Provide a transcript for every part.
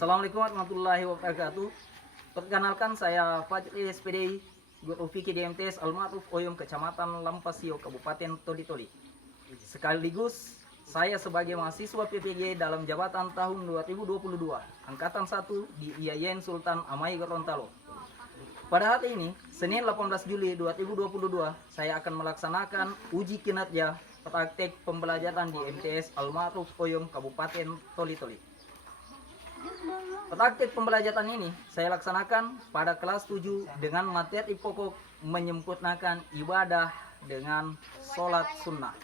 Assalamualaikum warahmatullahi wabarakatuh. Perkenalkan, saya Fajri SPD, Guru Fikih DMTS Al-Ma'ruf Oyom, Kecamatan Lampasio, Kabupaten Toli-Toli. Sekaligus saya sebagai mahasiswa PPG dalam jabatan tahun 2022, Angkatan 1 di IAIN Sultan Amai Gorontalo. Pada hari ini, Senin 18 Juli 2022, saya akan melaksanakan uji kinerja praktek pembelajaran di MTS Al-Ma'ruf Oyom, Kabupaten Toli-Toli. Praktik pembelajaran ini saya laksanakan pada kelas 7 dengan materi pokok menyempurnakan ibadah dengan sholat sunnah.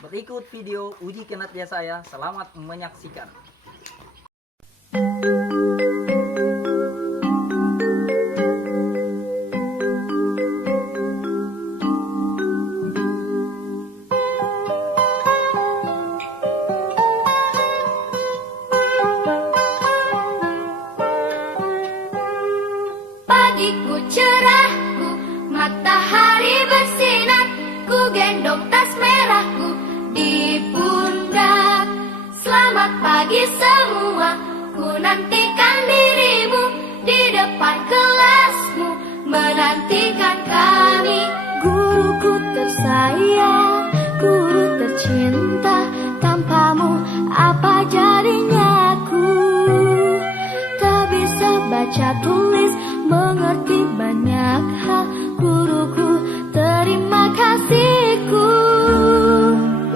Berikut video uji kinerja saya, selamat menyaksikan. Pagiku cerahku, matahari bersinar, ku gendong tas merahku di pundak. Selamat pagi semua, ku nantikan dirimu di depan kelasmu, menantikan kami. Guruku tersayang, guru tercinta, tanpamu apa jadinya aku? Tak bisa baca tulis, mengerti banyak hal, guruku, terima kasihku.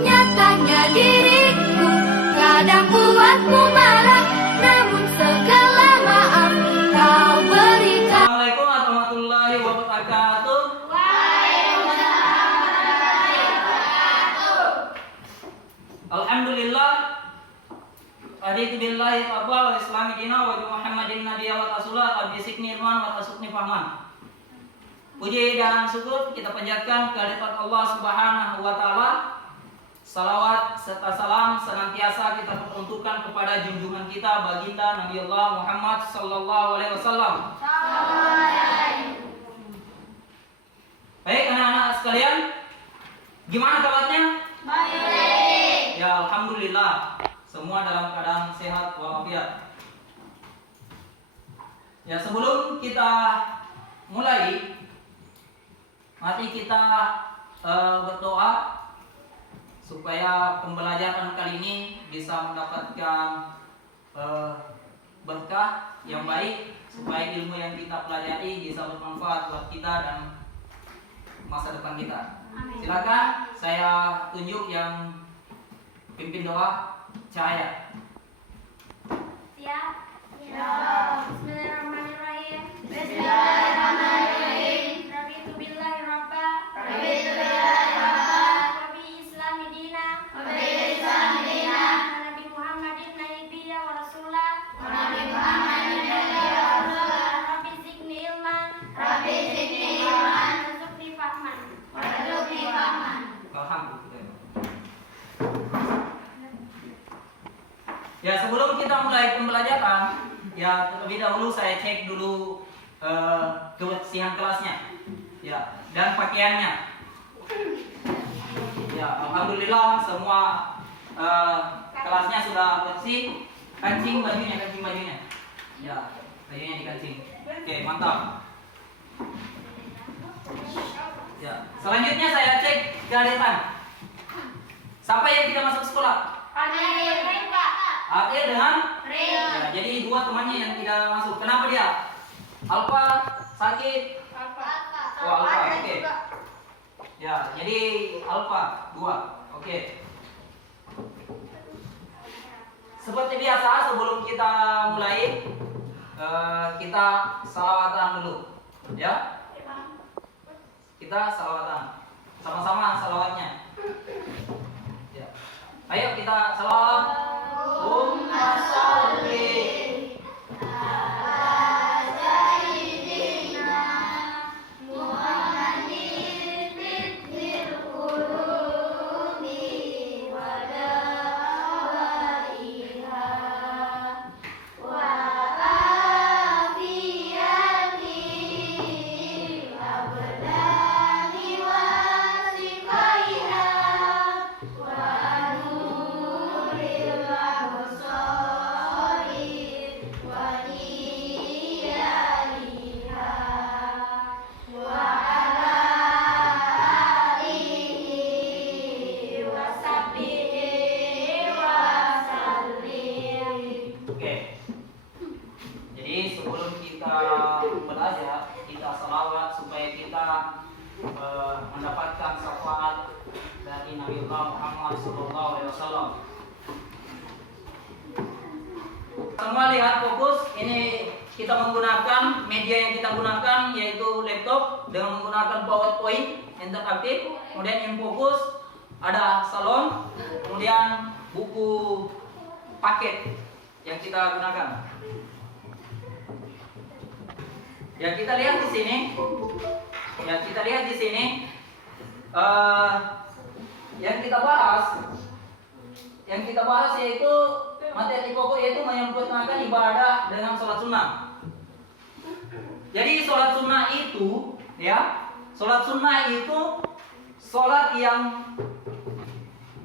Nyatanya diriku kadang buatmu marah, namun segala maaf kau berikan. Assalamualaikum warahmatullahi wabarakatuh. Alhamdulillah, raditu billahi rabba wa islami dina wa bi Muhammadin nabiyya wa rasulah, rabbi zidni ilman wa tasukni fahman. Puji dan syukur kita panjatkan kehadirat Allah Subhanahu wa taala. Salawat serta salam senantiasa kita peruntukkan kepada junjungan kita baginda Nabi Allah Muhammad sallallahu alaihi wasallam. Baik anak-anak sekalian, gimana kabarnya? Baik. Ya, alhamdulillah. Semua dalam keadaan sehat walafiat. Ya, sebelum kita mulai, mari kita berdoa supaya pembelajaran kali ini bisa mendapatkan berkah yang baik, supaya ilmu yang kita pelajari bisa bermanfaat buat kita dan masa depan kita. Silakan saya tunjuk yang pimpin doa. Cahaya. Siap? Ya. Bismillahirrahmanirrahim. Bismillahirrahmanirrahim. Raditu billahi rabba. Raditu billahi rabba. Rabbi islami dina. Rabbi islami dina. Nabi Muhammadin nabiyya wa rasulah. Nabi Muhammadin nabiyya wa rasulah. Rabbi zidni ilman. Rabbi zidni ilman. Warzuqni fahman. Warzuqni fahman. Alhamdulillah. Ya, sebelum kita mulai pembelajaran, ya terlebih dahulu saya cek dulu kebersihan kelasnya, ya, dan pakaiannya. Ya, alhamdulillah semua kelasnya sudah bersih. Kancing bajunya. Ya, bajunya dikancing. Oke, mantap. Ya, selanjutnya saya cek kehadiran. Siapa yang tidak masuk sekolah? Akhir dengan Ril. Ya, jadi dua temannya yang tidak masuk. Kenapa dia? Alfa sakit. Oh, Alfa. Oke. Ya, jadi Alfa 2. Oke. Seperti biasa, sebelum kita mulai, kita salawatan dulu, ya. Kita salawatan. Sama-sama salawatnya. Ya. Ayo kita salawat. Allahumma sholli ala sayyidina Muhammadin tibbil qulubi wa dawaiha wa afiyati abdani wa syafaat dari Nabi Muhammad SAW. Semua lihat fokus, ini kita menggunakan media yang kita gunakan yaitu laptop dengan menggunakan PowerPoint interaktif. Kemudian in fokus ada salon, kemudian buku paket yang kita gunakan. Ya kita lihat di sini. Yang kita bahas yaitu materi pokok yaitu menyempurnakan ibadah dengan sholat sunnah. Jadi sholat sunnah itu, sholat yang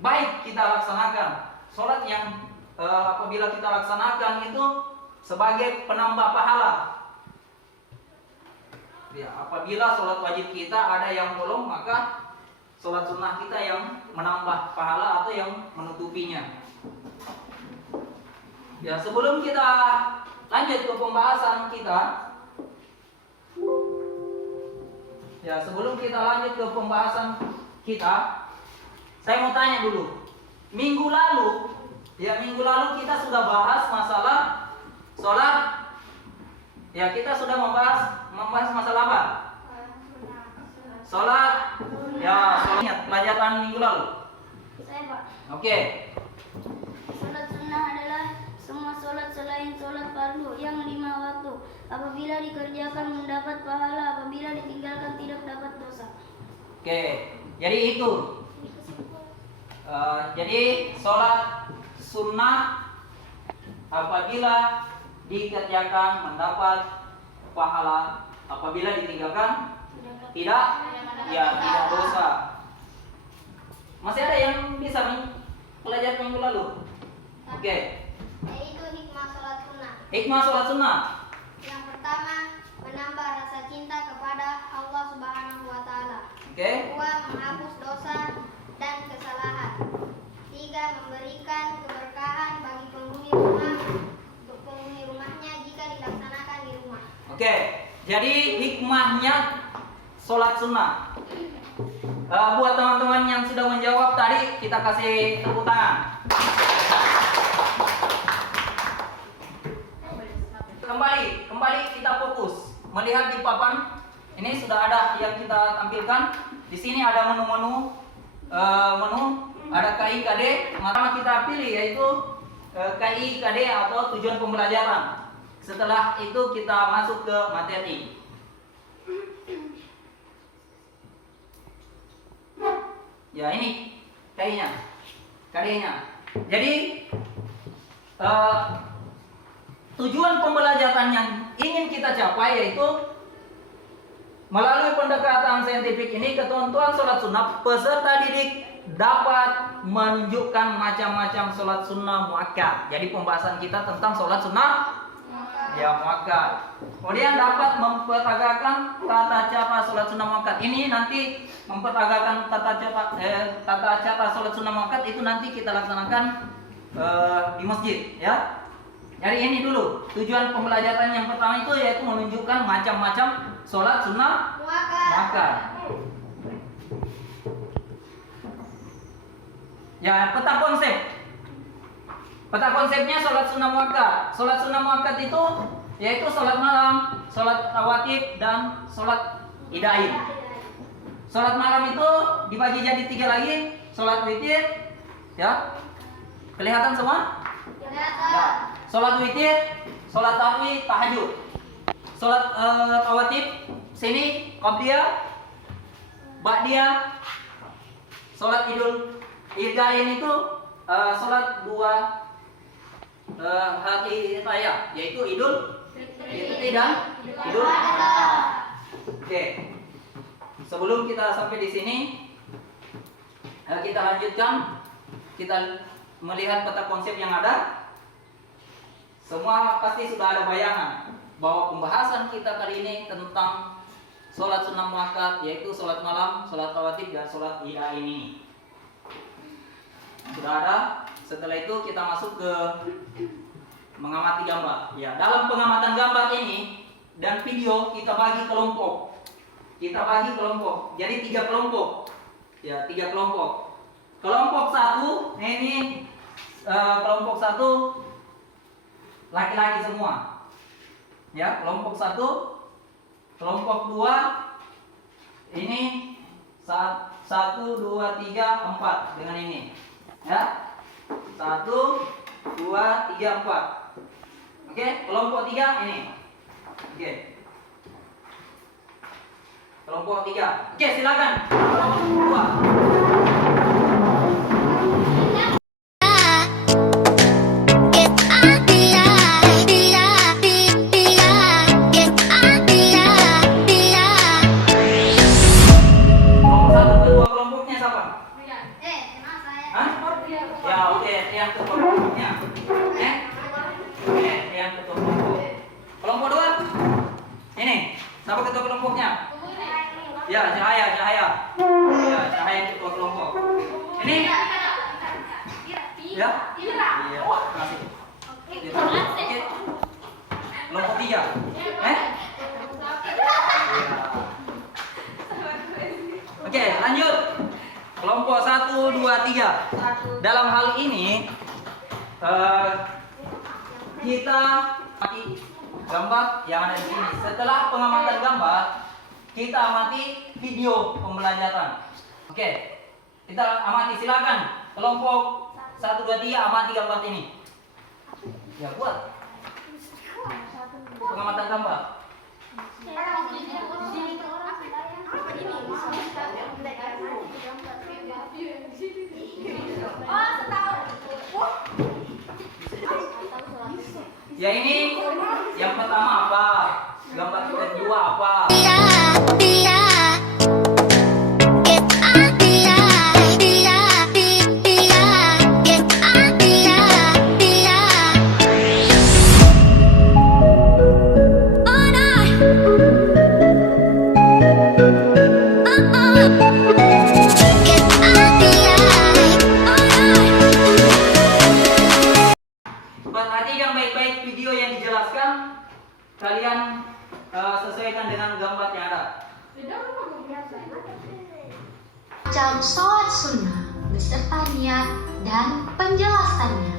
baik kita laksanakan. Sholat yang apabila kita laksanakan itu sebagai penambah pahala. Ya, apabila sholat wajib kita ada yang bolong, maka sholat sunnah kita yang menambah pahala atau yang menutupinya. Ya, sebelum kita lanjut ke pembahasan kita, saya mau tanya dulu. Minggu lalu kita sudah bahas masalah sholat. Ya, kita sudah membahas masalah apa? Sholat. Ya, sholat pelajaran minggu lalu. Saya, Pak. Oke. Sholat sunnah adalah semua sholat selain sholat fardu yang 5 waktu. Apabila dikerjakan mendapat pahala, apabila ditinggalkan tidak dapat dosa. Oke. Jadi itu. Jadi sholat sunnah apabila dikerjakan mendapat pahala, apabila ditinggalkan tidak dosa. Masih ada yang bisa belajar minggu lalu? Oke. Yaitu hikmah sholat sunnah. Hikmah sholat sunnah. Yang pertama, menambah rasa cinta kepada Allah Subhanahu wa taala. Oke. Kedua, menghapus dosa dan kesalahan. Tiga, memberikan keberkahan bagi penghuni rumahnya jika dilaksanakan di rumah. Oke. Jadi hikmahnya sholat sunnah. Buat teman-teman yang sudah menjawab tadi, kita kasih tepuk tangan. Kembali kita fokus melihat di papan. Ini sudah ada yang kita tampilkan. Di sini ada menu, ada KIKD. Maka kita pilih yaitu KIKD atau tujuan pembelajaran. Setelah itu kita masuk ke materi. Ya, ini KD-nya. Jadi tujuan pembelajaran yang ingin kita capai yaitu melalui pendekatan saintifik ini, ketentuan sholat sunnah, peserta didik dapat menunjukkan macam-macam sholat sunnah muakkad. Jadi pembahasan kita tentang sholat sunnah muakkad. Kemudian dapat memperagakan tata cara sholat sunnah muakkad. Ini nanti memperagakan tata cara sholat sunnah muakkad itu nanti kita laksanakan di masjid, ya. Jadi ini dulu tujuan pembelajaran yang pertama itu yaitu menunjukkan macam-macam sholat sunnah muakkad. Ya, peta konsepnya sholat sunnah muakkad. Sholat sunnah muakkad itu yaitu sholat malam, sholat rawatib, dan sholat idain. Sholat malam itu dibagi jadi 3 lagi, sholat witir, ya. Kelihatan semua? Ya. Sholat witir, sholat tarawih, tahajud. Sholat rawatib sini qabliyah, ba'diyah. Sholat idul idain itu sholat 2 hari raya, yaitu Idul Fitri dan Idul Adha. Oke. Sebelum kita sampai di sini, kita lanjutkan. Kita melihat peta konsep yang ada. Semua pasti sudah ada bayangan bahwa pembahasan kita kali ini tentang sholat sunnah muakkad, yaitu sholat malam, sholat rawatib, dan sholat idain ini. Sudah ada. Setelah itu kita masuk ke mengamati gambar. Ya, dalam pengamatan gambar ini dan video kita bagi kelompok. Jadi 3 kelompok. Ya, 3 kelompok. Kelompok 1 ini kelompok 1 laki-laki semua. Ya, kelompok 1. Kelompok 2 ini 1 2 3 4 dengan ini. Ya. 1 2 3 4. Oke, kelompok 3 ini. Oke. Kelompok 3. Oke, silakan. Kelompok 2. Yang ketua kelompoknya. Yang ketua kelompok. Kelompok 2. Ini, siapa ketua kelompoknya? Ya, Cahaya. Ya, Cahaya yang ketua kelompok. Ini? Ya? Iya, kasih. Oke. Kelompok 3. Oke, lanjut. Kelompok 1 2 3. Dalam hal ini kita amati gambar yang ada di sini. Setelah pengamatan gambar, kita amati video pembelajaran. Oke, kita amati, silakan. Kelompok 1 2 3 amati gambar ini. Ya, buat pengamatan gambar. Ya, ini yang pertama apa? Gambar kita kedua apa? Perhatikan baik-baik video yang dijelaskan. Kalian sesuaikan dengan gambar yang ada. Macam sholat sunnah beserta niat dan penjelasannya.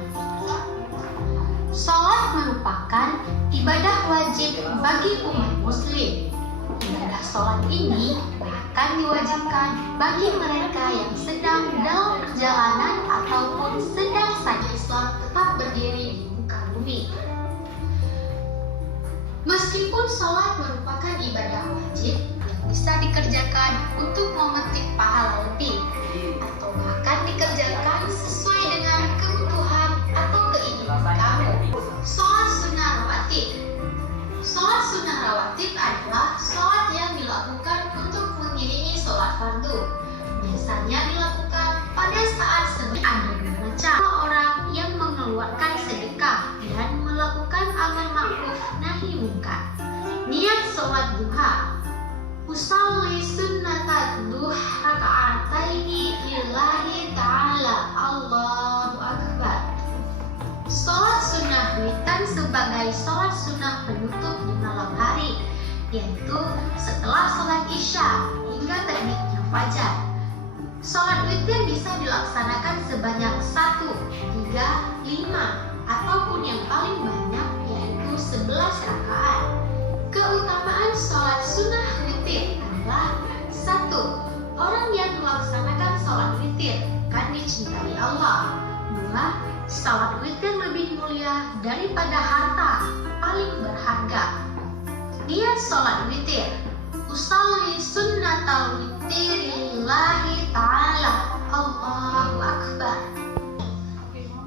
Sholat merupakan ibadah wajib bagi umat muslim. Ibadah sholat ini akan diwajibkan bagi mereka yang sedang dalam perjalanan ataupun sedang saja Islam tetap berdiri di muka bumi. Meskipun sholat merupakan ibadah wajib yang bisa dikerjakan untuk memetik pahala lebih atau bahkan dikerjakan sesuai dengan kebutuhan atau keinginan kamu. Sholat sunnah rawatib. Sholat sunnah rawatib adalah sholat yang dilakukan untuk mengiringi sholat fardu. Biasanya dilakukan pada saat sedang ada membaca orang yang mengeluarkan sedekah dan melakukan amal ma'ruf nahi munkar. Niat sholat duha. Usalli sunnatat duha raka'ataini lillahi ta'ala. Allahu akbar. Sholat sunnah witan sebagai sholat sunnah penutup di malam hari, yaitu setelah sholat isya hingga terbitnya fajar. Sholat witir bisa dilaksanakan sebanyak 1, 3, 5 ataupun yang paling banyak yaitu 11 rakaat. Keutamaan sholat sunnah witir adalah 1. Orang yang melaksanakan sholat witir akan dicintai Allah. 2. Sholat witir lebih mulia daripada harta paling berharga. Dia sholat witir. Usalli sunnatal witirillahi ta'ala. Allahu akbar.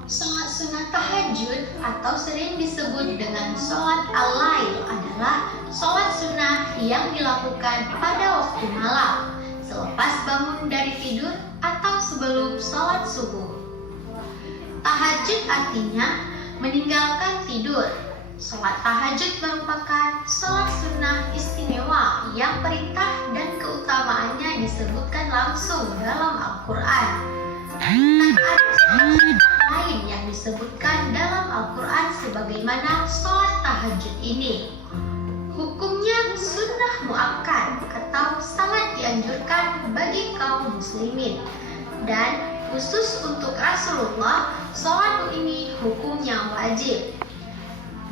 Sholat sunnah tahajud atau sering disebut dengan sholat al-lail adalah sholat sunnah yang dilakukan pada waktu malam, selepas bangun dari tidur atau sebelum sholat subuh. Tahajud artinya meninggalkan tidur. Sholat tahajud merupakan sholat sunnah istimewa yang perintah dan keutamaannya disebutkan langsung dalam Al-Quran. Tak ada sholat sunnah lain yang disebutkan dalam Al-Quran sebagaimana sholat tahajud ini. Hukumnya hukumnya sunnah muakkad atau sangat dianjurkan bagi kaum muslimin. Dan khusus untuk Rasulullah, sholat ini hukumnya wajib.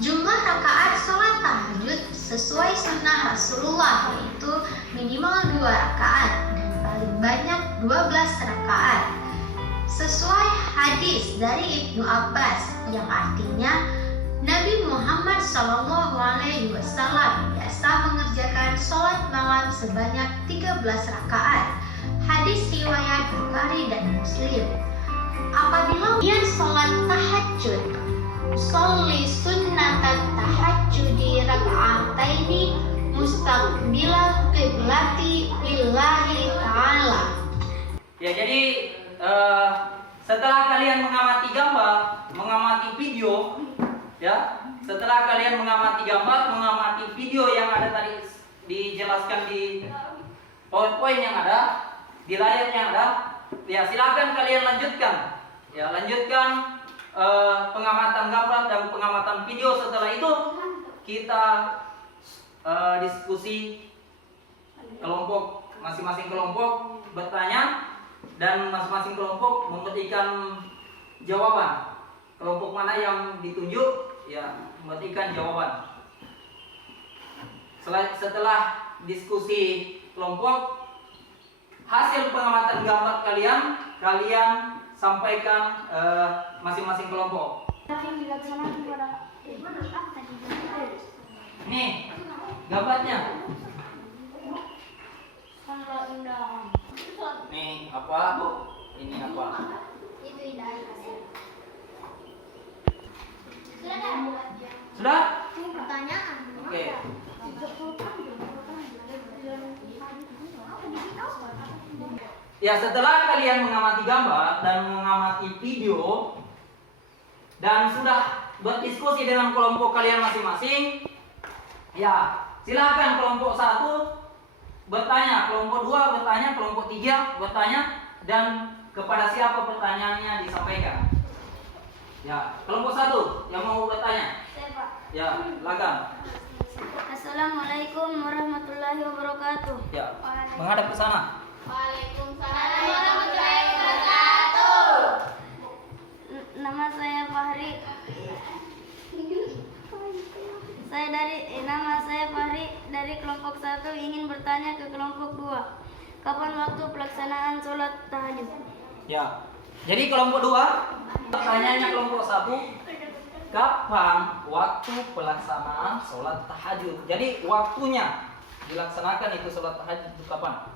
Jumlah rakaat sholat tahajud sesuai sunnah Rasulullah yaitu minimal 2 rakaat dan paling banyak 12 rakaat. Sesuai hadis dari Ibnu Abbas yang artinya Nabi Muhammad SAW biasa mengerjakan sholat malam sebanyak 13 rakaat. Hadis riwayat Bukhari dan Muslim. Apabila kalian sholat tahajud, sholli sunnatan tahajjudi raka'ataini mustaqbilal qiblati lillahi ta'ala. Ya, jadi setelah kalian mengamati gambar, mengamati video, ya, setelah kalian mengamati gambar, mengamati video yang ada tadi dijelaskan di PowerPoint yang ada, di layar yang ada, ya silakan kalian lanjutkan. Ya, lanjutkan pengamatan gambar dan pengamatan video. Setelah itu kita diskusi kelompok, masing-masing kelompok bertanya dan masing-masing kelompok memberikan jawaban. Kelompok mana yang ditunjuk, ya memberikan jawaban. Setelah diskusi kelompok, hasil pengamatan gambar kalian sampaikan masing-masing kelompok. Nih gambarnya. Nih apa? Ini apa? Sudah? Pertanyaan. Oke. Ya, setelah kalian mengamati gambar dan mengamati video dan sudah berdiskusi dengan kelompok kalian masing-masing, ya silakan kelompok 1 bertanya, kelompok 2 bertanya, kelompok 3 bertanya, dan kepada siapa pertanyaannya disampaikan. Ya, kelompok 1 yang mau bertanya. Ya, silakan. Assalamualaikum warahmatullahi wabarakatuh. Ya, menghadap ke sana. Waalaikumsalam warahmatullahi wabarakatuh. Nama saya Fahri. Nama saya Fahri dari kelompok 1 ingin bertanya ke kelompok 2. Kapan waktu pelaksanaan sholat tahajud? Ya. Jadi kelompok 2 pertanyaannya kelompok 1, kapan waktu pelaksanaan sholat tahajud? Jadi waktunya dilaksanakan itu sholat tahajud itu kapan?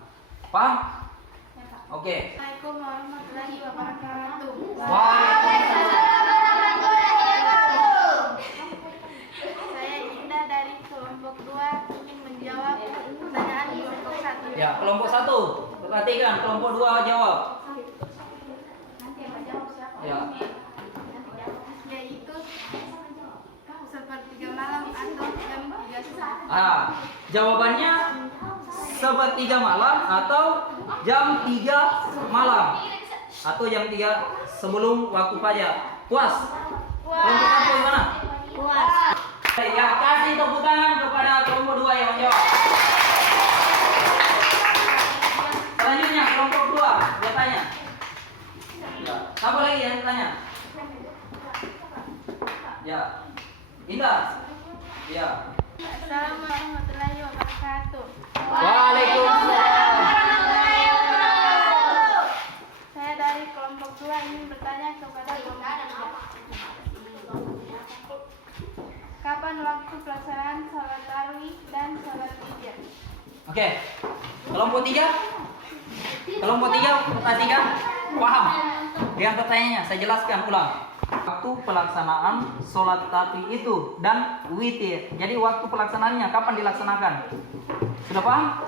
Paham? Oke. Assalamualaikum warahmatullahi wabarakatuh. Saya Indah dari kelompok 2 ingin menjawab pertanyaan kelompok 1. Ya, kelompok 1 perhatikan, kelompok 2 jawab. Ya. Yaitu sepertiga malam atau jam 3 sore. Jawabannya sepertiga malam atau jam 3 malam atau jam 3 sebelum waktu fajar. Puas? Kelompok 1 gimana? Puas. Ya, kasih tepuk tangan kepada kelompok 2 yang menjawab. Selanjutnya kelompok 2 bertanya. Ya, siapa lagi yang bertanya? Ya, Indah. Ya. Assalamualaikum warahmatullahi wabarakatuh. Waalaikumsalam. Saya dari kelompok 2 ingin bertanya kepada kelompok 3. Kapan waktu pelaksanaan sholat tarawih dan sholat id? Oke. Kelompok 3? Kelompok 3 perhatikan, paham? Lihat pertanyaannya, saya jelaskan ulang. Waktu pelaksanaan sholat tarawih itu dan witir. Jadi waktu pelaksanaannya kapan dilaksanakan? Sudah paham?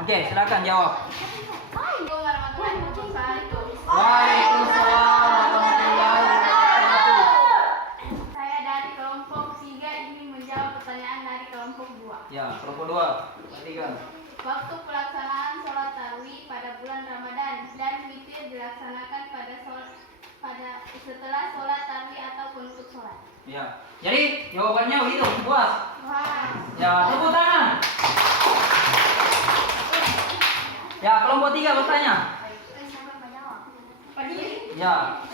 Oke, silakan jawab. Waalaikumsalam warahmatullahi wabarakatuh. Saya dari kelompok 3 ingin menjawab pertanyaan dari kelompok 2. Ya, kelompok 2. Perhatikan. Waktu pelaksanaan sholat tarawih pada bulan Ramadan dan witir dilaksanakan setelah sholat tarawih atau penutup sholat. Ya. Jadi jawabannya begitu, puas. Wah. Ya, tepuk tangan. Ya, kelompok 3 bertanya. Ya.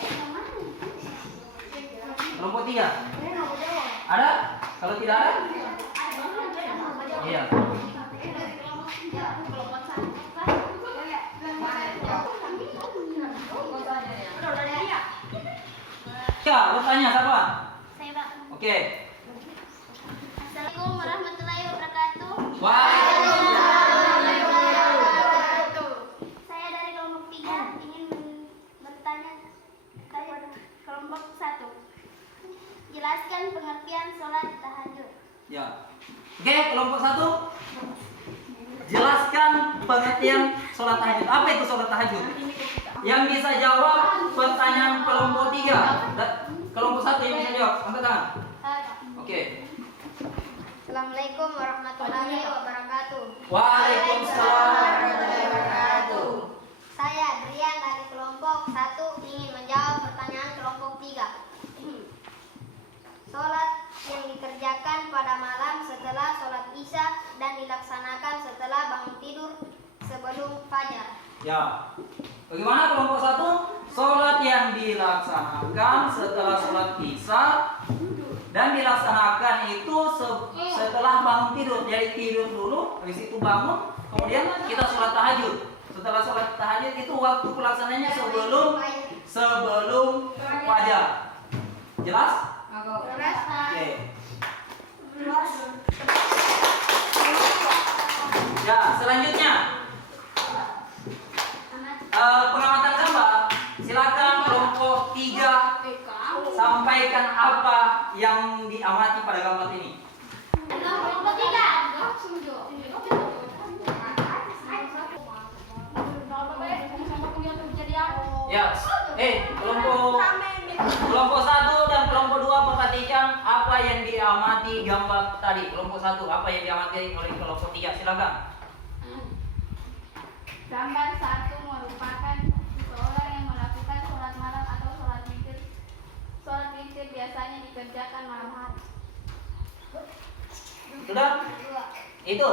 Kelompok 3. Ada? Kalau tidak ada? Iya. Ya, bertanya siapa? Saya, Pak. Oke. Assalamualaikum warahmatullahi wabarakatuh. Saya dari kelompok 3 ingin bertanya kepada kelompok 1. Jelaskan pengertian sholat tahajud. Ya. Oke, kelompok 1. Jelaskan pengertian sholat tahajud. Apa itu sholat tahajud? Yang bisa jawab pertanyaan kelompok 3. Kelompok 1 yang bisa jawab. Angkat tangan. Oke. Assalamualaikum warahmatullahi wabarakatuh. Waalaikumsalam warahmatullahi wabarakatuh. Saya Adrian dari kelompok 1 ingin menjawab pertanyaan kelompok 3. Sholat yang dikerjakan pada malam setelah sholat isya dan dilaksanakan setelah bangun tidur sebelum fajar. Ya. Bagaimana kelompok 1? Sholat yang dilaksanakan setelah sholat isya dan dilaksanakan itu setelah bangun tidur. Jadi tidur dulu, habis itu bangun, kemudian kita sholat tahajud. Setelah sholat tahajud itu waktu pelaksananya sebelum fajar. Jelas? Oke. Ya, selanjutnya pengamatan gambar. Silakan kelompok 3 sampaikan apa yang diamati pada gambar ini. Kelompok 3. Ya, kelompok 1 dan kelompok 2 perhatikan apa yang diamati gambar tadi. Kelompok 1 apa yang diamati oleh kelompok 3? Silakan. Gambar 1 merupakan seseorang yang melakukan sholat malam atau sholat witir. Sholat witir biasanya dikerjakan malam hari. Sudah? Itu.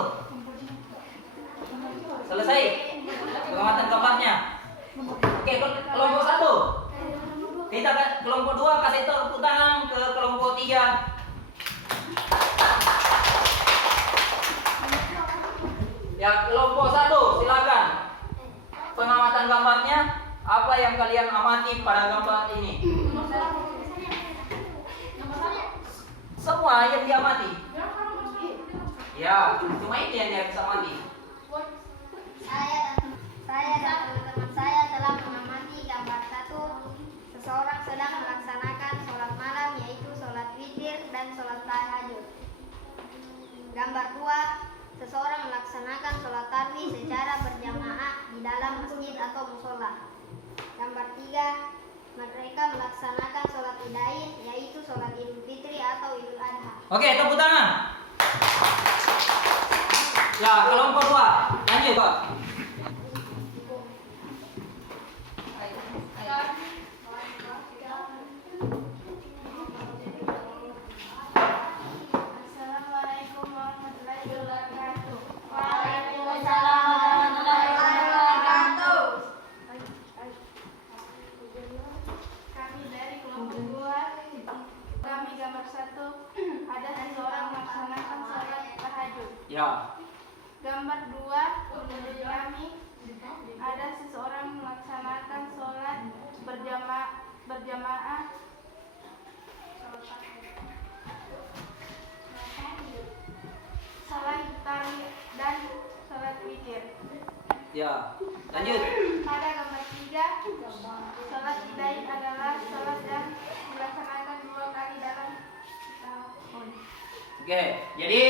Selesai pengamatan gambarnya. Oke, kelompok 1. Kita kelompok 2 kasih tepuk tangan ke kelompok 3. Ya, kelompok 1 silakan. Pengamatan gambarnya, apa yang kalian amati pada gambar ini? Semua yang diamati. Ya, cuma ini yang dia bisa amati. Saya dan teman-teman saya telah mengamati gambar 1. Seseorang sedang melaksanakan sholat malam, yaitu sholat witir dan sholat tahajud. Gambar 2, seseorang melaksanakan sholat tarawih secara berjamaah di dalam masjid atau musola. Gambar 3, mereka melaksanakan sholat idain, yaitu sholat idul fitri atau idul adha. Oke, tepuk tangan. Ya, kelompok 2. Lanjut, Pak. Assalamualaikum warahmatullahi wabarakatuh. Waalaikumsalam warahmatullahi wabarakatuh. Kami dari kelompok 2. Kami gambar 1. Ada seseorang melaksanakan sholat tahajud. Ya. Gambar 2, menurut kami ada seseorang melaksanakan sholat berjamaah sholat tarawih dan sholat witir. Ya. Lanjut. Pada gambar 3, sholat idain adalah sholat yang dilaksanakan 2 kali dalam tahun. Oke, jadi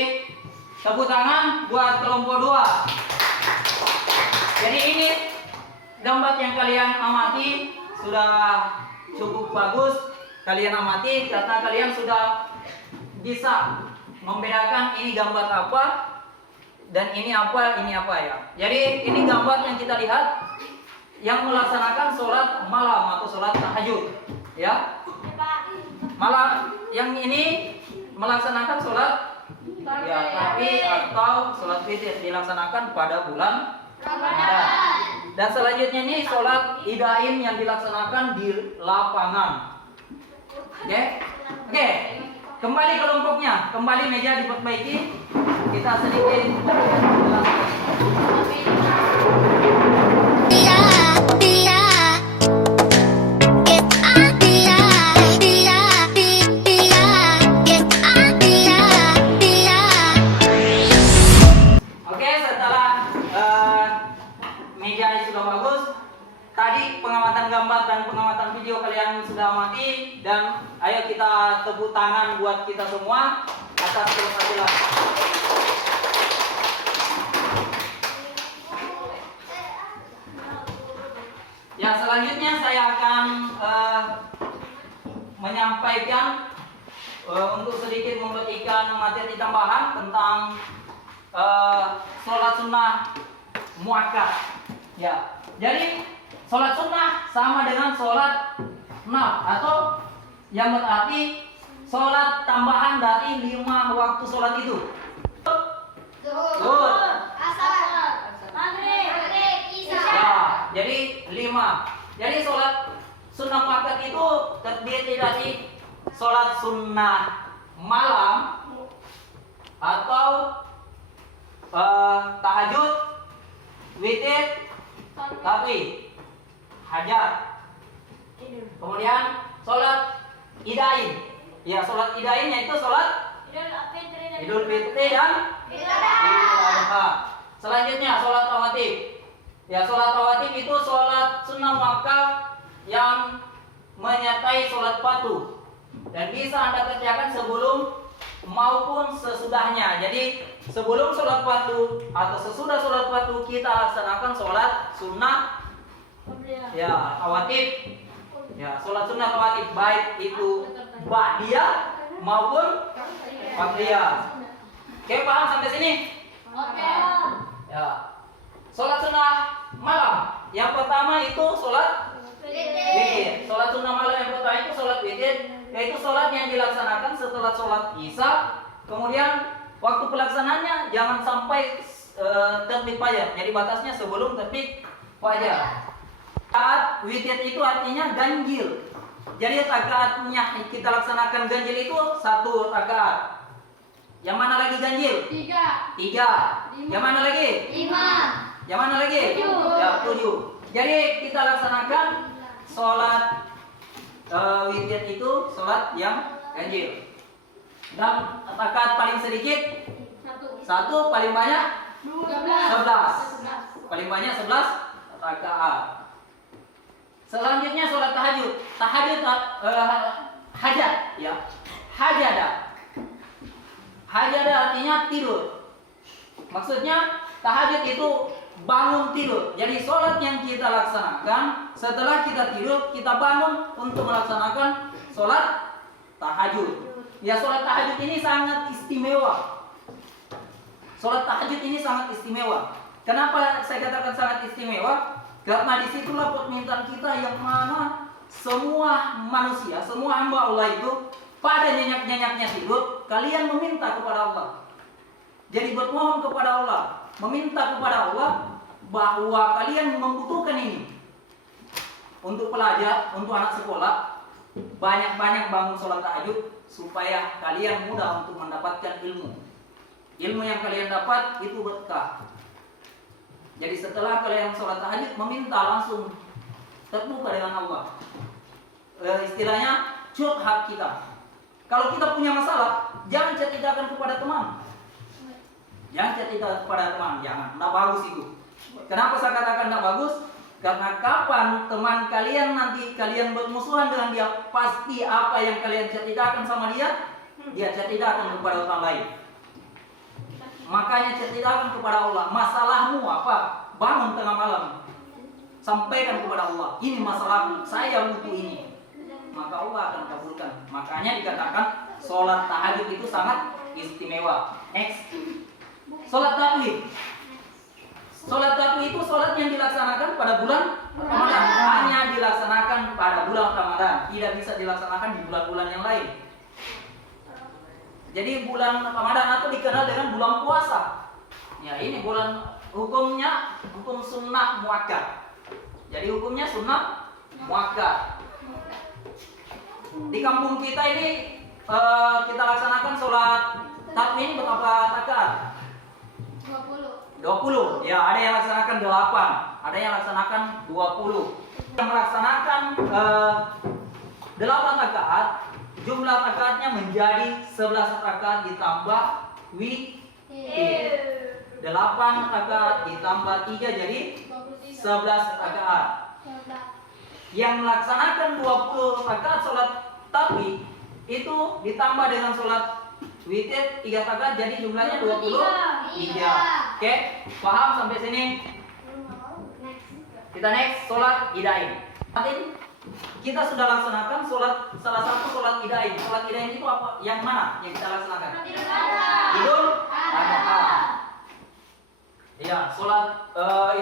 tepuk tangan buat kelompok 2. Jadi ini gambar yang kalian amati sudah cukup bagus. Kalian amati karena kalian sudah bisa membedakan ini gambar apa dan ini apa ya. Jadi ini gambar yang kita lihat yang melaksanakan sholat malam atau sholat tahajud, ya. Malah yang ini melaksanakan sholat Ya, tapi atau sholat witir dilaksanakan pada bulan Ramadan. Dan selanjutnya ini sholat idain yang dilaksanakan di lapangan. Oke, oke. Kembali kelompoknya, kembali meja diperbaiki. Kita sedikit Oke, setelah meja sudah bagus, tadi pengamatan gambar dan pengamatan video kalian sudah amati, dan ayo kita tepuk tangan buat kita semua atas keberhasilan. Ya, selanjutnya saya akan menyampaikan untuk sedikit memberikan materi tambahan tentang sholat sunnah muakkad. Ya, jadi sholat sunnah sama dengan sholat atau yang berarti sholat tambahan dari 5 waktu sholat itu. Zuhur, ya, jadi 5. Jadi sholat sunnah muakkad itu terdiri dari sholat sunnah malam atau tahajud, witir, tarawih, hajat. Kemudian sholat idain. Ya, sholat idain yaitu sholat Idul Fitri dan Idul Adha. Selanjutnya sholat rawatib. Ya, sholat rawatib itu sholat sunnah muakkad yang menyertai sholat fardu dan bisa Anda kerjakan sebelum maupun sesudahnya. Jadi sebelum sholat fardu atau sesudah sholat fardu kita laksanakan sholat sunnah ya rawatib. Ya, sholat sunnah rawatib baik itu ba'diyah maupun qabliyah. Oke, paham sampai sini? Ya. Sholat sunnah malam yang pertama itu sholat witir. Sholat sunnah malam yang pertama itu sholat witir, yaitu sholat yang dilaksanakan setelah sholat isya. Kemudian waktu pelaksanaannya jangan sampai terbit fajar. Jadi batasnya sebelum terbit fajar. Saat witir itu artinya ganjil. Jadi rakaatnya kita laksanakan ganjil itu 1 rakaat. Yang mana lagi ganjil? 3. Yang mana lagi? 5. Yang mana lagi? 7. Ya, 7. Jadi kita laksanakan sholat witir itu sholat yang ganjil. Dan rakaat paling sedikit 1, paling banyak 11. Paling banyak 11 rakaat. Selanjutnya sholat tahajud. Tahajud hajat ya. Hajada artinya tidur. Maksudnya tahajud itu bangun tidur. Jadi sholat yang kita laksanakan setelah kita tidur, kita bangun untuk melaksanakan sholat tahajud. Ya, sholat tahajud ini sangat istimewa. Sholat tahajud ini sangat istimewa. Kenapa saya katakan sangat istimewa? Karena disitulah permintaan kita yang mana semua manusia, semua hamba Allah itu pada nyenyak-nyenyaknya tidur, kalian meminta kepada Allah. Jadi bermohon kepada Allah, meminta kepada Allah bahwa kalian membutuhkan ini. Untuk pelajar, untuk anak sekolah, banyak-banyak bangun sholat tahajud supaya kalian mudah untuk mendapatkan ilmu. Ilmu yang kalian dapat itu berkah. Jadi setelah kalian sholat tahajud, meminta langsung terbuka dengan Allah. Istilahnya curhat kita. Kalau kita punya masalah, jangan ceritakan kepada teman. Jangan cerita kepada teman, jangan. Tidak bagus itu. Kenapa saya katakan tidak bagus? Karena kapan teman kalian nanti kalian bermusuhan dengan dia, pasti apa yang kalian ceritakan sama dia ceritakan kepada orang lain. Makanya ceritakan kepada Allah, masalahmu apa? Bangun tengah malam, sampaikan kepada Allah, ini masalahmu, saya butuh ini. Maka Allah akan kabulkan. Makanya dikatakan sholat tahajud itu sangat istimewa. Next, sholat tarawih. Sholat tarawih itu sholat yang dilaksanakan pada bulan Ramadan. Hanya dilaksanakan pada bulan Ramadan, tidak bisa dilaksanakan di bulan-bulan yang lain. Jadi bulan Ramadan itu dikenal dengan bulan puasa. Ya, ini bulan hukumnya hukum sunnah muakkad. Jadi hukumnya sunnah muakkad. Di kampung kita ini kita laksanakan sholat takbir berapa rakaat? 20. Ya, ada yang laksanakan 8, ada yang laksanakan 20. Yang melaksanakan 8 rakaat, jumlah rakaatnya menjadi 11 rakaat ditambah witir. 8 rakaat ditambah 3 jadi 11 rakaat. Yang melaksanakan 20 rakaat sholat takbir itu ditambah dengan sholat witir 3 rakaat jadi jumlahnya 23. Oke, paham sampai sini? Kita next sholat idain. Nanti kita sudah laksanakan salah satu sholat idain. Sholat idain itu apa? Yang mana yang kita laksanakan? Idul Adha. Ya, sholat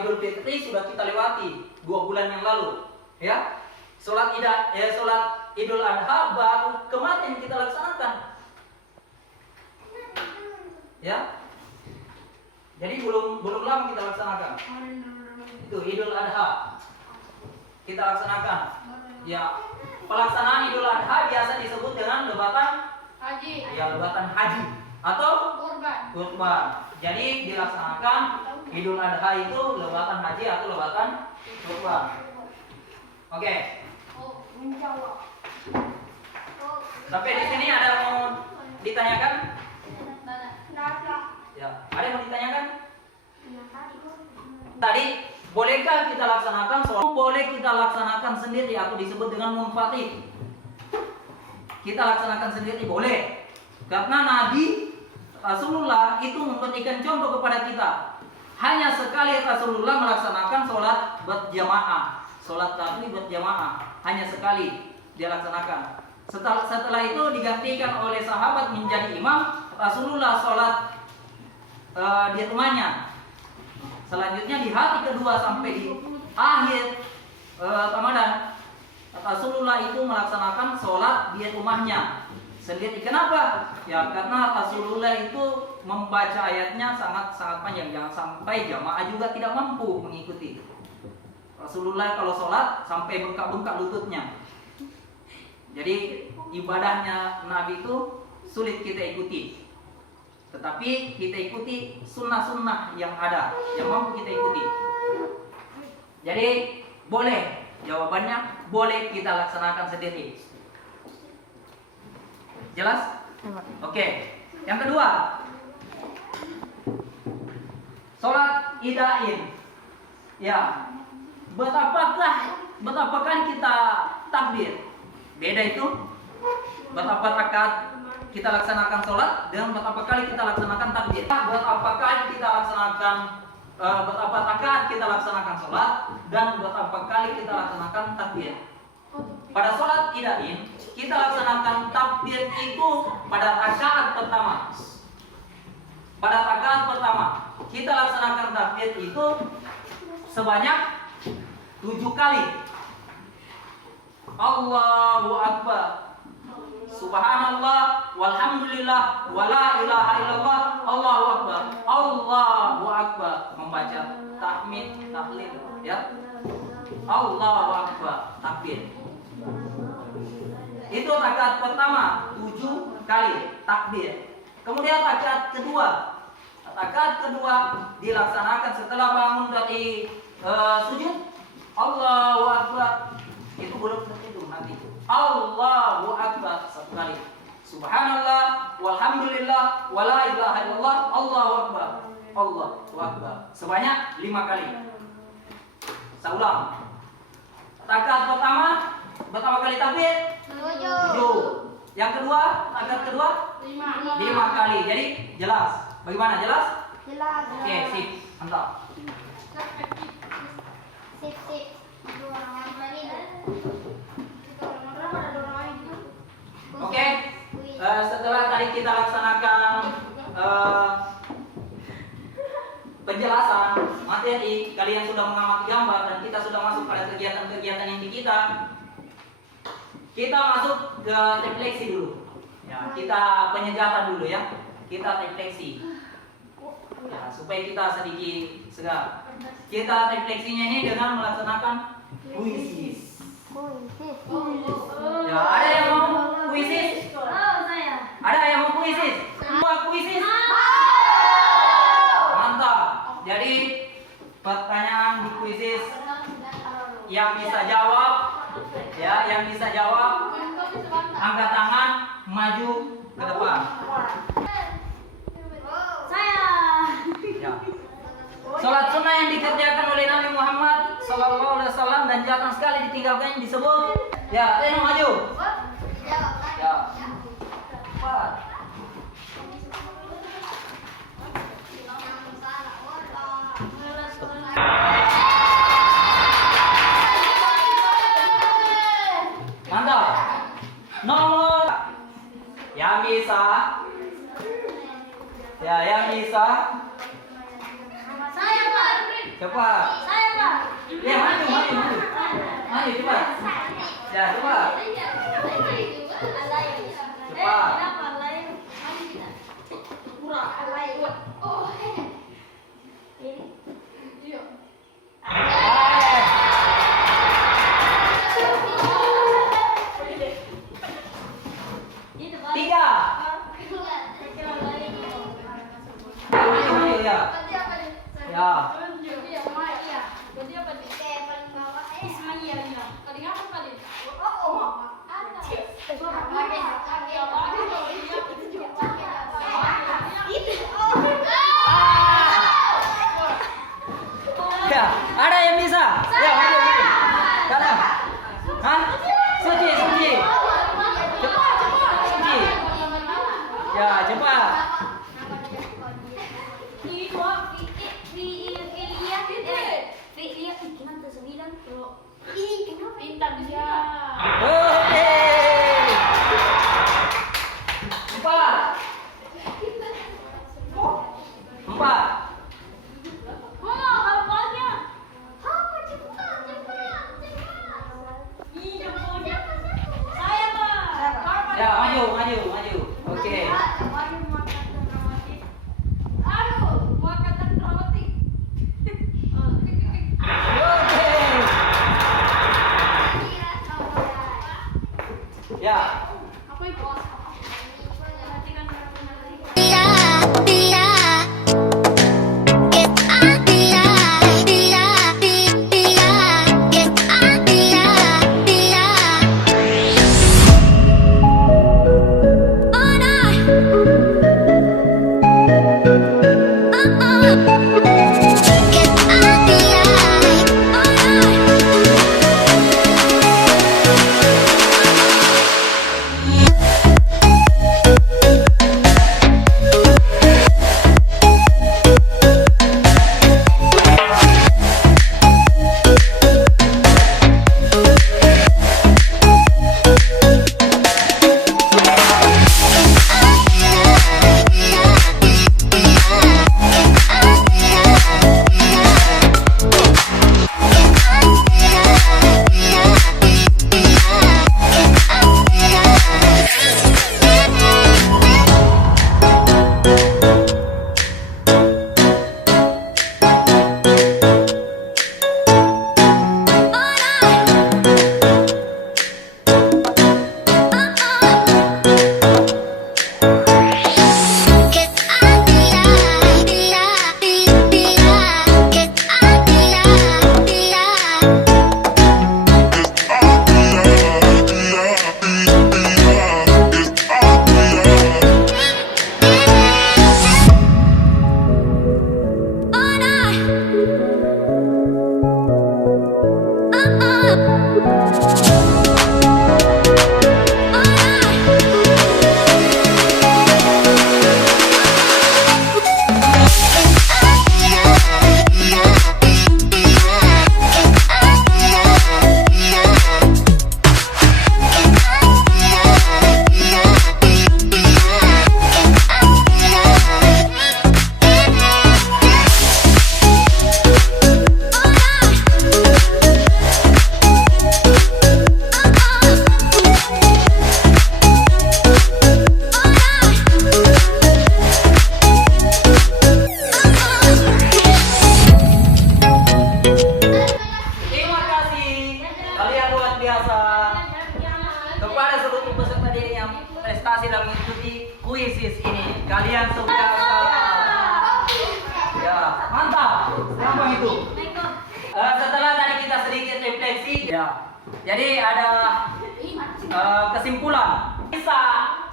Idul Fitri sudah kita lewati 2 bulan yang lalu. Ya, sholat Idul Adha baru kemarin kita laksanakan. Ya, jadi belum lama kita laksanakan. Itu Idul Adha kita laksanakan. Ya, pelaksanaan Idul Adha biasa disebut dengan lebatan haji. Ya, lebatan haji atau kurban. Jadi dilaksanakan Idul Adha itu lebatan haji atau lebatan kurban. Oke. Sampai di sini ada yang mau ditanyakan? Ya, ada yang mau ditanyakan? Tadi bolehkah kita laksanakan sholat? Boleh kita laksanakan sendiri atau disebut dengan munfarid. Kita laksanakan sendiri boleh. Karena Nabi Rasulullah itu memberikan contoh kepada kita. Hanya sekali Rasulullah melaksanakan sholat berjamaah, sholat takbir berjamaah, hanya sekali dia laksanakan. Setelah itu digantikan oleh sahabat menjadi imam. Rasulullah sholat di rumahnya. Selanjutnya di hari kedua sampai di akhir Ramadan, Rasulullah itu melaksanakan sholat di rumahnya sendiri. Kenapa? Ya karena Rasulullah itu membaca ayatnya sangat panjang, jangan sampai jamaah juga tidak mampu mengikuti. Rasulullah kalau sholat sampai bengkak-bengkak lututnya. Jadi ibadahnya Nabi itu sulit kita ikuti. Tetapi kita ikuti sunnah-sunnah yang ada, yang mampu kita ikuti. Jadi boleh, jawabannya boleh kita laksanakan sendiri. Jelas? Oke. Yang kedua, sholat idain. Ya, betapa kali kita takbir? Beda itu. Berapa rakaat kita laksanakan sholat dan berapa kali kita laksanakan takbir. Berapa kali kita laksanakan berapa rakaat kita laksanakan sholat dan berapa kali kita laksanakan takbir. Pada sholat idain kita laksanakan takbir itu pada rakaat pertama. Pada rakaat pertama kita laksanakan takbir itu sebanyak 7 kali. Allahu Akbar, Subhanallah, walhamdulillah, wala ilaha illallah, Allahu Akbar, Allahu Akbar. Membaca tahmid, tahlil, ya. Allahu Akbar, takbir. Itu rakaat pertama 7 kali takbir. Kemudian rakaat kedua dilaksanakan setelah bangun dari sujud. Allahu Akbar. Itu belum terhitung nanti. Allahu Akbar 1 kali. Subhanallah, walhamdulillah, wala ilaha illallah, Allahu Akbar. Allahu Akbar. Sebanyak 5 kali. Saya ulang. Rakaat pertama berapa kali takbir? 7. Yang kedua, rakaat kedua 5 kali. Jadi jelas. Bagaimana jelas? Jelas. Oke, sip. Mantap. Sip. Oke, setelah tadi kita laksanakan penjelasan materi, kalian sudah mengamati gambar dan kita sudah masuk pada kegiatan-kegiatan inti kita. Kita masuk ke refleksi dulu. Ya, kita penyegatan dulu ya. Kita refleksi. Ya, supaya kita sedikit segar. Kita refleksinya ini dengan melaksanakan puisis. Ya, ada yang mau puisis? Ada yang mau puisis? Semua puisis? Mantap. Jadi pertanyaan di puisis yang bisa jawab, ya, yang bisa jawab, angkat tangan, maju ke depan. Ya. Salat sunnah yang dikerjakan oleh Nabi Muhammad Sallallahu Alaihi Wasallam dan jarang sekali ditinggalkan disebut. Ya, Reno maju. Ya. Cepat. Mantap. Nomor yang bisa. Ya, yang bisa. Cepat. Ya, maju. Maju cepat. Ya, cepat. Cepat. Tiga. Maju ya. Ya. Ya, ada yang bisa? Ya, maju. Kanan. Han, Suci. Cepat. Suci. Ya, cepat. Oke. Empat. Ya, maju. Oke. Ya. luar biasa kepada seluruh peserta didik yang prestasi dalam mengikuti kuisis ini. Kalian sudah ya, mantap. Apa itu? Setelah tadi kita sedikit refleksi, ya. Jadi ada kesimpulan. Bisa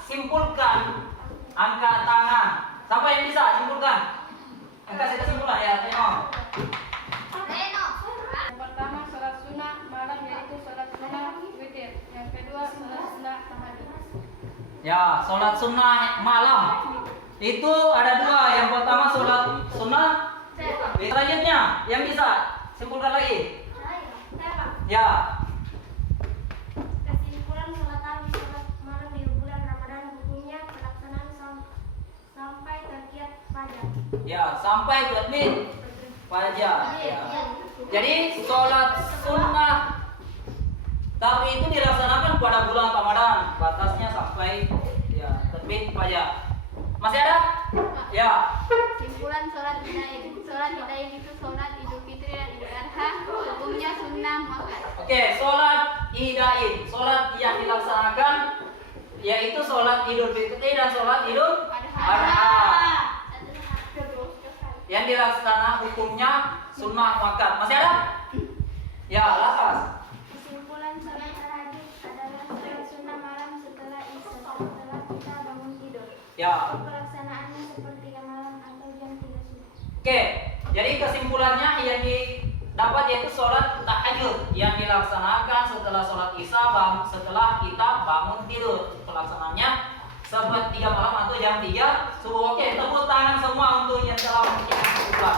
simpulkan angka tangan. Siapa yang bisa simpulkan? Kasih kesimpulan ya, Teno. Yang pertama sholat sunnah malam yaitu sholat sunnah witir. Yang kedua sholat sunnah tahajud. Ya, sholat sunnah malam itu ada dua. Yang pertama sholat sunnah. Selanjutnya yang bisa simpulkan lagi. Ya. Kesimpulan sholat tarawih sholat malam di bulan Ramadan hukumnya pelaksanaan sampai terkiat fajar. Ya, sampai terbit fajar. Ya. Jadi sholat sunnah tapi itu dilaksanakan pada bulan Ramadan, batasnya sampai ya terbit fajar. Masih ada? Ya. Kesimpulan sholat hidain. Sholat hidain itu sholat Idul Fitri dan Idul Adha. Hukumnya sunnah muakkad. Oke, sholat idain, sholat yang dilaksanakan yaitu sholat Idul Fitri dan sholat Idul Adha. Yang dilaksanakan hukumnya sunnah muakkad. Masih ada? Ya, lakas. Kesimpulan sholat tahajud adalah sholat sunnah malam setelah isya setelah kita bangun tidur. Ya. Pelaksanaannya sepertiga malam atau jam 3 subuh. Oke, jadi kesimpulannya yang didapat yaitu sholat tahajud yang dilaksanakan setelah sholat isya setelah kita bangun tidur. Pelaksanaannya sepertiga malam atau jam 3 subuh. Oke, tepuk tangan semua untuk yang telah membuat kesimpulan.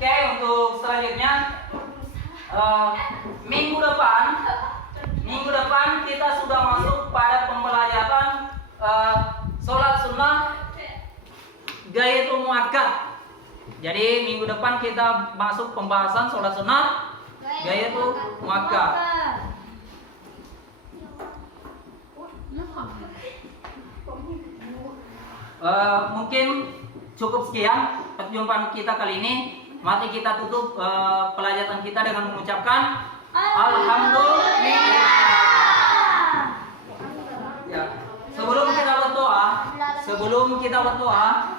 Oke, untuk selanjutnya minggu depan kita sudah masuk pada pembelajaran sholat sunnah gayatul muakkad. Jadi minggu depan kita masuk pembahasan sholat sunnah gayatul muakkad. Mungkin cukup sekian perjumpaan kita kali ini. Mari kita tutup pelajaran kita dengan mengucapkan Alhamdulillah. Ya. Sebelum kita berdoa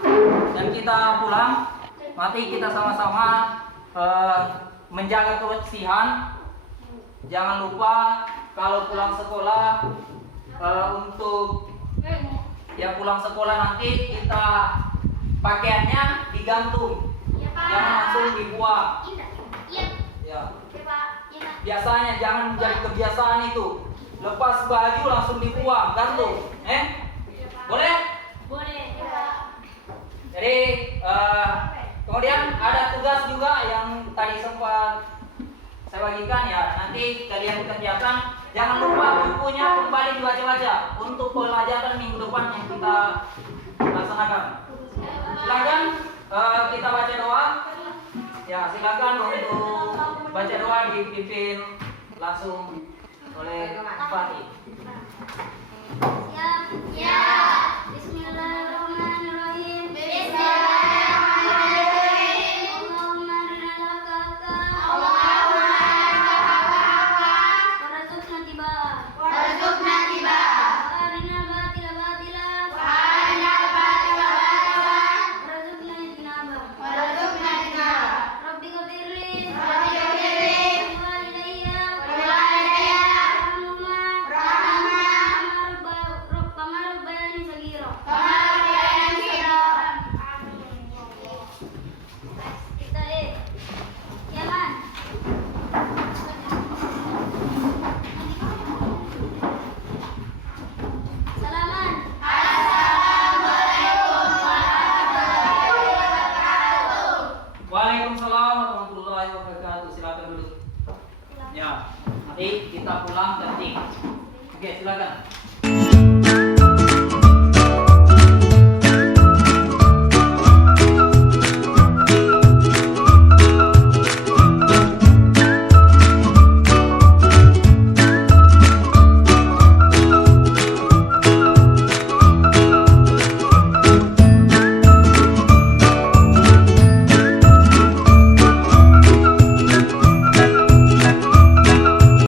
dan kita pulang, mari kita sama-sama menjaga kebersihan. Jangan lupa kalau pulang sekolah untuk pulang sekolah nanti kita pakaiannya digantung. Jangan langsung dibuang. Ya. Biasanya jangan menjadi kebiasaan itu. Lepas baju langsung dibuang, gantung. Boleh? Boleh. Jadi kemudian ada tugas juga yang tadi sempat saya bagikan ya. Nanti kalian kerjakan. Jangan lupa bukunya kembali dibaca-baca untuk pelajaran minggu depan yang kita laksanakan. Silakan kita baca doa. Ya, silakan untuk baca doa dipimpin langsung oleh Fatih. Siap. Ya. Bismillahirrahmanirrahim. Allahumma arina lakaka. Warzuqna tiba. Arina batila. Warzuqna ijtinaba. Rabbi ghfirli. Waalaikumsalam warahmatullahi wabarakatuh. Silakan duduk. Ya, nanti kita pulang ganti. Oke, silakan.